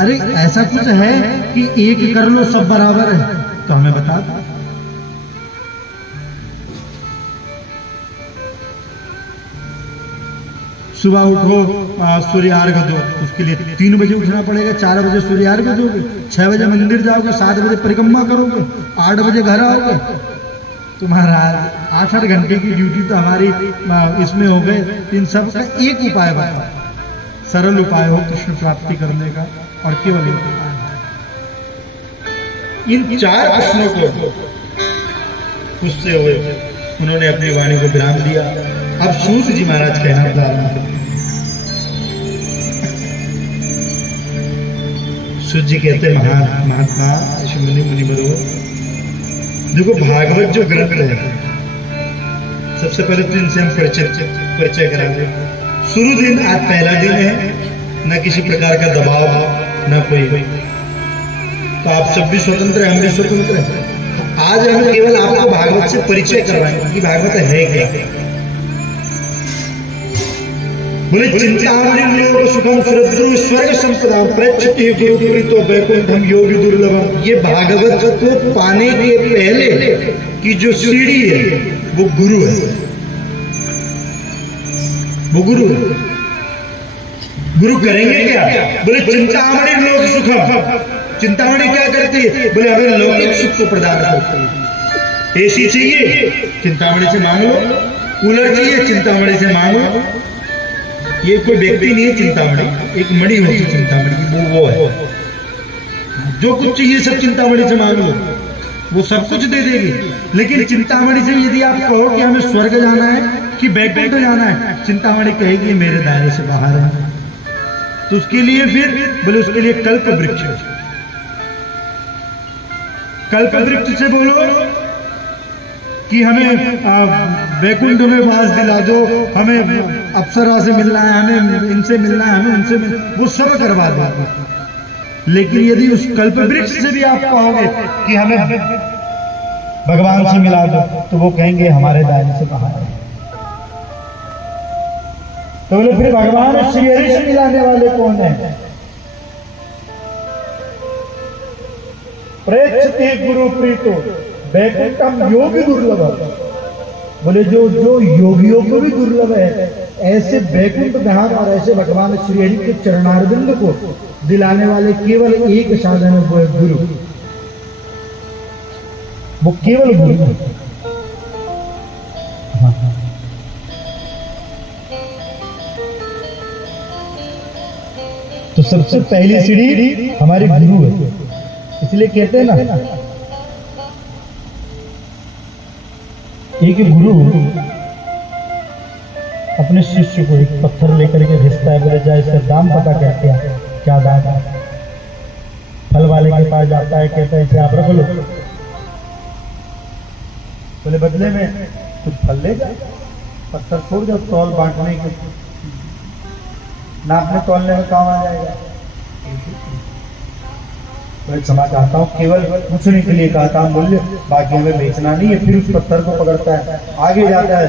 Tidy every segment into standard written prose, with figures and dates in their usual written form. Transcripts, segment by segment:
अरे ऐसा कुछ है कि एक कर लो सब बराबर है, तो हमें बता दो। सुबह उठो, सूर्य अर्घ्य दो, उसके लिए 3 बजे उठना पड़ेगा। 4 बजे सूर्य अर्घ्य दोगे, 6 बजे मंदिर जाओगे, 7 बजे परिक्रमा करोगे, 8 बजे घर आओगे। तुम्हारा 8-8 घंटे की ड्यूटी तो हमारी इसमें हो गए। इन सब का एक उपाय बताओ, सरल उपाय हो कृष्ण प्राप्ति करने का, और केवल एक उपाय। इन 4 प्रश्नों को पूछते हुए उन्होंने अपनी वाणी को विराम दिया। अब सूत जी महाराज कहना प्रारंभ कर। सूत जी कहते महात्मा मुनि बरो, देखो भागवत जो ग्रंथ है, सबसे पहले तो इनसे हम परिचय करा दें। शुरू दिन आज पहला दिन है, न किसी प्रकार का दबाव न कोई, तो आप सब भी स्वतंत्र हैं, हम भी स्वतंत्र हैं। आज हम केवल आपको भागवत से परिचय करवाएंगे कि भागवत है क्या। बोले चिंतामणि लोक सुखम सुरद्रु स्वर्ग संपदा प्रच्यते गुरुप्रीतो वैकुंठम योगी दुर्लभम। ये भागवत को पाने के पहले की जो सीढ़ी है वो गुरु है, वो गुरु है। गुरु करेंगे क्या? बोले चिंतामणि लोक सुखम। चिंतामणि क्या करती है? बोले हमें लौकिक सुख को प्रदान करती है। एसी चाहिए, चिंतामणि से मांग लो। कूलर चाहिए, चिंतामणि से मांगो। ये कोई व्यक्ति नहीं है चिंतामणि, एक मणि होती है चिंतामणि, वो है। जो कुछ चाहिए सब चिंतामणि से मांग लो, वो सब कुछ दे देगी। लेकिन चिंतामणि से यदि आप कहो कि हमें स्वर्ग जाना है कि वैकुंठ जाना है, चिंतामणि कहेगी मेरे दायरे से बाहर है। तो उसके लिए फिर बोले उसके लिए कल्प वृक्ष, कल्प वृक्ष से बोलो कि हमें वैकुंठ में वास दिला दो, हमें अप्सरा से मिलना है, हमें इनसे मिलना है, हमें उनसे वो सब करवा दो। लेकिन यदि उस कल्प वृक्ष से भी आप कहोगे कि हमें भगवान से मिला दो, तो वो कहेंगे हमारे दायरे से बाहर है। तो बोले फिर भगवान श्री हरि से मिलाने वाले कौन है? प्रेक्षते गुरु प्रीतो वैकुंठम योगी दुर्लभ। बोले जो योगियों को भी दुर्लभ है, ऐसे वैकुंठ धाम और ऐसे भगवान श्री हरि के चरणारविंद को दिलाने वाले केवल एक साधन है, वो है गुरु। वो केवल गुरु है। तो सबसे पहली सीढ़ी हमारे गुरु है। इसलिए कहते हैं ना, एक गुरु अपने शिष्य को एक पत्थर लेकर के भेजता है। बोले जा इसका दाम पता करते हैं, क्या दाम है। फल वाले के पास जाता है, कहता है इसे आप रख लो। बोले बदले में कुछ फल ले जा, पत्थर छोड़ जाओ, तौल बांटने के नापने तौलने में काम आ जाएगा। तो क्षमा चाहता हूँ, केवल पूछने के लिए कहा था मूल्य, बाकी हमें बेचना नहीं है। फिर उस पत्थर को पकड़ता है, आगे जाता है,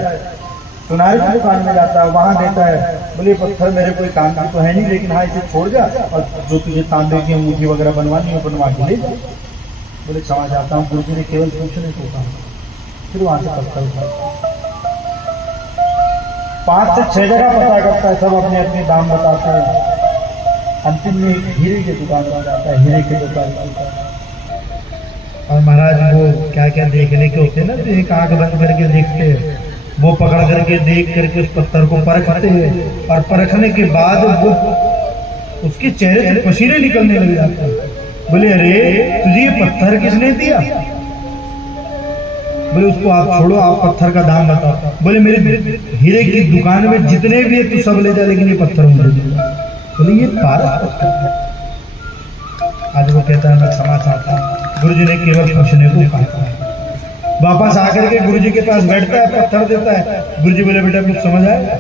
सुनार की दुकान में जाता है, वहां देता है। बोले पत्थर मेरे कोई काम की तो है नहीं, लेकिन हाँ इसे छोड़ जा, और जो तुझे तांबे की अंगूठी वगैरह बनवानी है बनवा के ले जा। बोले क्षमा चाहता हूँ, गुरु जी ने केवल पूछने को कहा। फिर वहां से पत्थर उठा 5 से 6 जगह पता करता है, सब अपने अपने दाम बताते हैं। अंतिम में एक हीरे की दुकान पर जाता है, हीरे की दुकान। और महाराज वो क्या क्या देखने के होते हैं ना, एक आंख बंद करके देखते हैं, वो पकड़ करके देख करके उस पत्थर को परखते हैं, और परखने के बाद वो उसके चेहरे से पसीने निकलने लग जाते हैं। बोले अरे तुझे ये पत्थर किसने दिया? बोले उसको आप छोड़ो, आप पत्थर का दाम बताओ। बोले मेरे हीरे की दुकान में जितने भी है तू सब ले जा, लेकिन ये पत्थर मुझे दे। बोले ये पारस पत्थर। आज वो कहता है मैं क्षमा चाहता हूँ, गुरु जी ने केवल पूछने को कहा। वापस आकर के गुरु जी के पास बैठता है, पत्थर देता है। गुरु जी बोले बेटा कुछ समझ आया?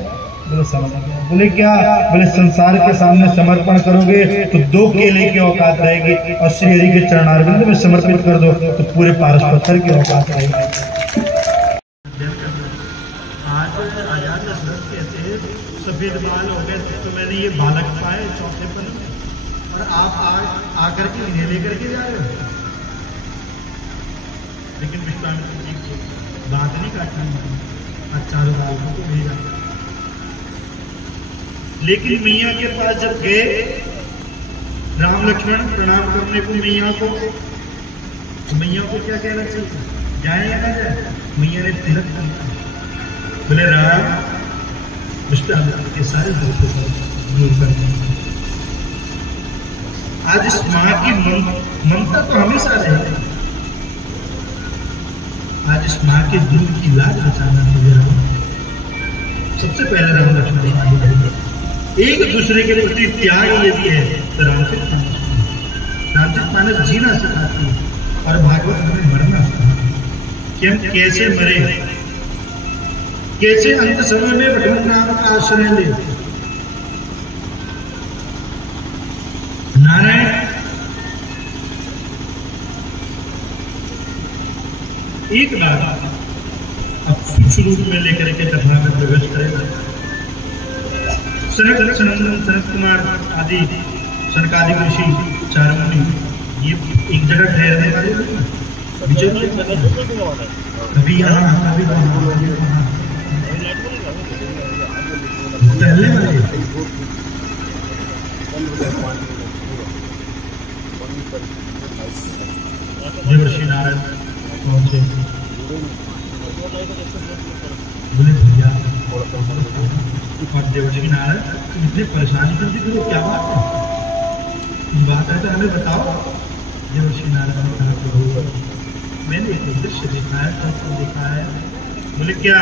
बोले समझ गया। बोले क्या? बोले संसार के सामने समर्पण करोगे तो 2 केले की औकात रहेगी, और श्री हरि के चरणारविंद में समर्पित कर दो तो पूरे पारस पत्थर की औकात रहेगी। आज आजाद दशरथ कहते हैं सफेद बाल हो गए तो मैंने ये बालक पाए चौथे पर, और आप आज आकर के इन्हें लेकर के जा रहे हो। लेकिन विश्वामित्र जी को बात नहीं काटनी, चारों बालकों को भेजा। लेकिन मैया के पास जब गए राम लक्ष्मण प्रणाम करने को मैया को, तो मैया को क्या कहना चाहिए, जाए या ना जाए? मैया ने तिलक किया, बोले राम विश्वामित्र के सारे दुख को दूर कर दिया। आज इस मां की ममता तो हमेशा रहेगी। आज इस मां के दूध की लाज बचाना मुझे राम सबसे पहले राम लक्ष्मण एक दूसरे के प्रति त्याग यदि है तो रामचरितमानस जीना सिखाती है और भागवत हमें मरना सिखाती है कि हम कैसे मरे, कैसे अंत समय में भगवान नाम का आश्रय ले। नारायण एक बार अब सूक्ष्म रूप में लेकर के कथा में प्रवेश करेगा। सनत कुमार आदि सनकादि ऋषि चार मुनि ये एक जगह ठहरने वाले कभी यहाँ कभी पहले वाले देवर्षि नारद पहुंचे, बोले भैया और देवर्षि नारद इतनी परेशानी करती थी, क्या बात है, बात है तो हमें बताओ। देवर्षि नारद ने कहा प्रभु मैंने एक दृश्य देखा है, सपना देखा है। बोले क्या?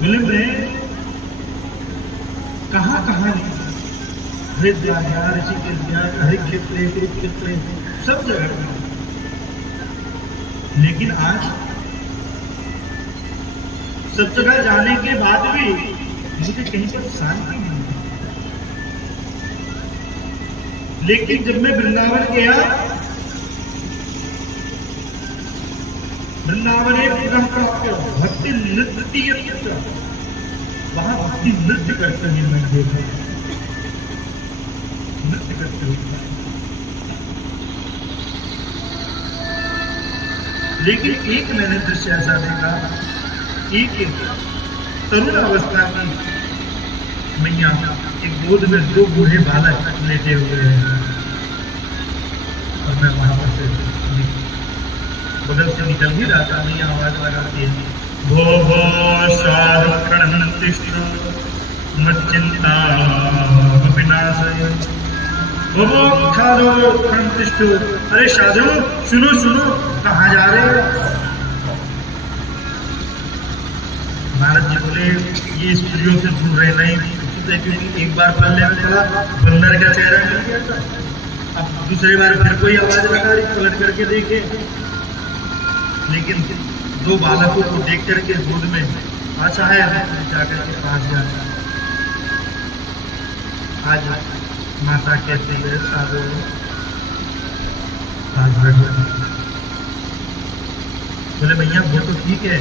बोले मैं कहाँ हरिद्वार ऋषिकेश हरि क्षेत्र कुरुक्षेत्र सब जगह, लेकिन आज सब जगह जाने के बाद भी मुझे कहीं पर शांति नहीं। लेकिन जब मैं वृंदावन गया, वृंदावन एक भक्ति नृत्य, वहां भक्ति नृत्य करते हुए मैंने देखा, नृत्य करते हुए। लेकिन एक मैंने दृश्य ऐसा देखा, एक तरुण अवस्था की मैया एक गोद में दो बूढ़े बालक लेटे हुए हैं, और मैं वहां पर से बगल से निकल ही रहा था, मैया आवाज लगाती है, भो भो साधुष्ण मच्चिंता विनाशय, भो भो साधु खंतिष्ठो, अरे साधु सुनो सुनो, कहाँ जा रहे हो? नारद जी बोले ये स्त्रियों से दूर रहे नहीं, क्योंकि एक बार पल्ले में चला बंदर का चेहरा मिल गया था, अब दूसरी बार फिर कोई आवाज लगा रही, पलट करके देखे, लेकिन दो बालकों को देख करके गोद में अच्छा है जाकर के पास जाता। आज माता कहती है साधु बोले भैया वो तो ठीक है,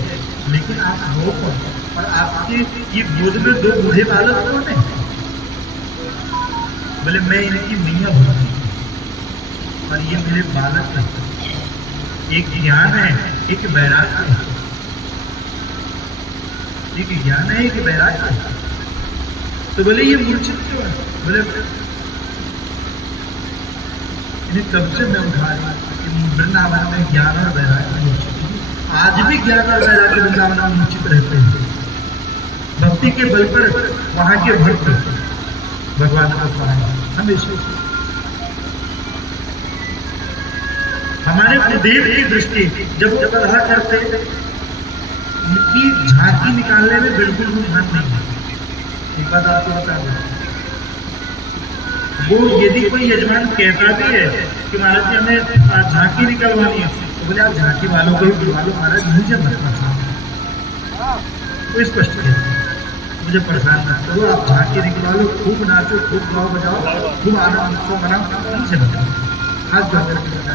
लेकिन आप हो कौन और आपके ये गोद में दो बूढ़े बालक कौन है? बोले मैं इनकी मैया हूँ और ये मेरे बालक है, एक ज्ञान है एक वैराग्य है, एक ज्ञान है एक वैराग्य है। तो बोले ये मूर्छित क्यों है? बोले इन्हें कब से मैं उठा रही, वृंदावन में ज्ञान और वैराग्य मूर्छित, आज भी ज्ञान और वैराग्य वृंदावन में मूर्छित रहते हैं। भक्ति के बल पर वहां के भक्त भगवान को पाए हमेशा। हमारे गुरुदेव की दृष्टि जब वो कथा करते उनकी झांकी निकालने में बिल्कुल भी ध्यान नहीं है। एक बात आपको बता दें, वो यदि कोई यजमान कहता भी है कि महाराज जी हमें झांकी निकलवानी है, तो बोले आप झांकी वालों को ही बुलवा लो, महाराज मुझे मत परेशान, तो स्पष्ट कहते मुझे परेशान मत करो, आप झांकी निकलवा लो, खूब नाचो, खूब गाओ बजाओ, खूब आनंद उत्सव मनाओ, मुझे बताओ हाथ जोड़ करके बताओ।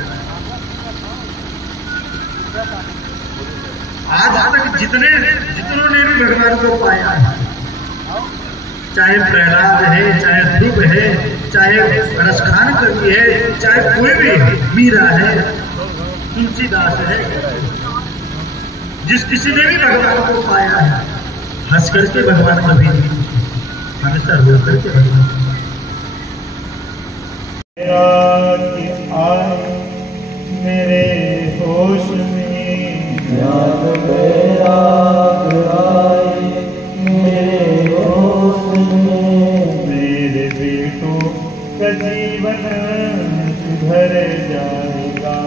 आज तक जितनों ने भी भगवान को पाया है, चाहे प्रहलाद है, चाहे ध्रुव है, चाहे रसखान कवि है, चाहे कोई भी मीरा है, तुलसीदास है, जिस किसी ने भी भगवान को पाया है, हंस करके भगवान कभी नहीं, हमेशा रो करके भगवान मेरे होश में याद मेरा आए मेरे होश में, मेरे बेटों का जीवन सुधर जाएगा,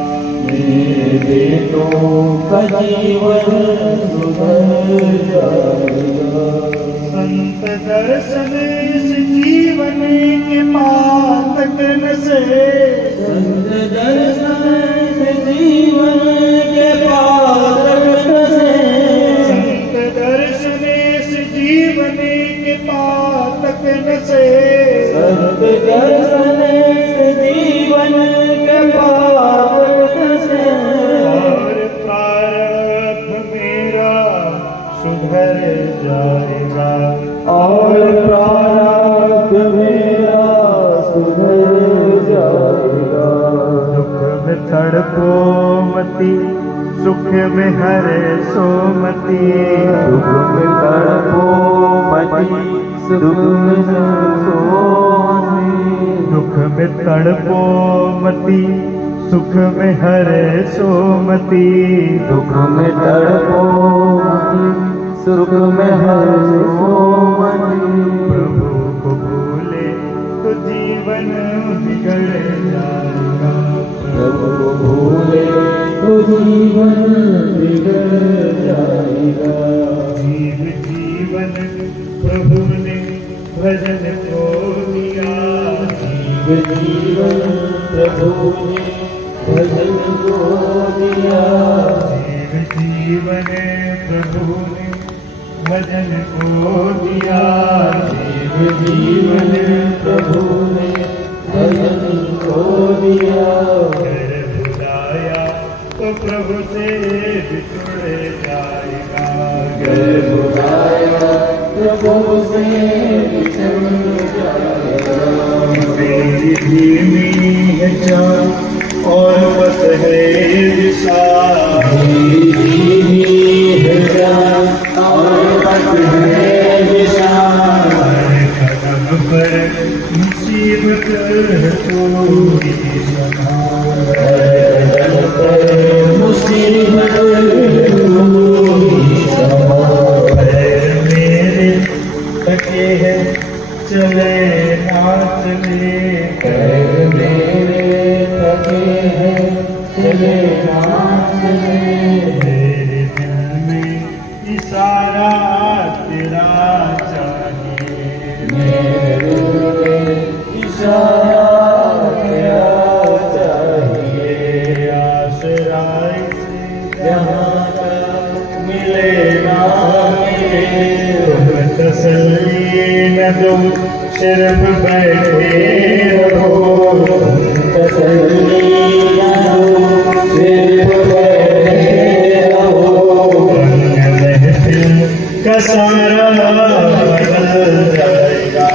मेरे बेटों का जीवन सुधर जाएगा। संत दर्शन इस जीवन के पातक से, संत दर्शन इस जीवन के पातक से, संत दर्शन इस जीवन के पातक से, संत दर्शन इस जीवन के पातक से, और प्रारब्ध मेरा सुधर जाएगा, और प्रारब्ध मेरा सुधर जाएगा। दुख में तड़पो मती, सुख में हरे सोमती, दुख में तड़पो मती, सुख में सोमती, दुख में तड़पो मती, सुख में हरे सोमती, दुख में तड़पो मती, सुख में हरे सोमती। प्रभु को भूले तो जीवन बिगड़ जाएगा, प्रभु को भूले तो जीवन बिगड़ जाएगा। जीव जीवन प्रभु ने भजन को दिया, जीव जीवन प्रभु ने भजन को दिया, जीव जीवन प्रभु ने भजन को दिया, जीव जीवन प्रभु ने भजन को दिया। घर बुलाया तो प्रभु से बिछुड़ जाएगा, घर बुलाया तो प्रभु से बिछुड़ जाएगा। मेरी धीमी है जान और बस है विशाल, मेरी धीमी है जान और बस है विशाल। कदम पर मुसीबत कोई संभाल, कदम पर मुसीबत कोई संभाल। मेरे थके हैं चले ना चले, मेरे थके हैं चले ना चले। मेरे दिल में इशारा तेरा चाहिए, मेरे दिल में इशारा तेरा चाहिए। आसरा इसे जहाँ तक मिले ना मिले, तुम तसल्ली न दो सिर्फ बैठे रहो, तसल्ली न दो सिर्फ बैठे रहो। महफिल का सारा बदल जाएगा,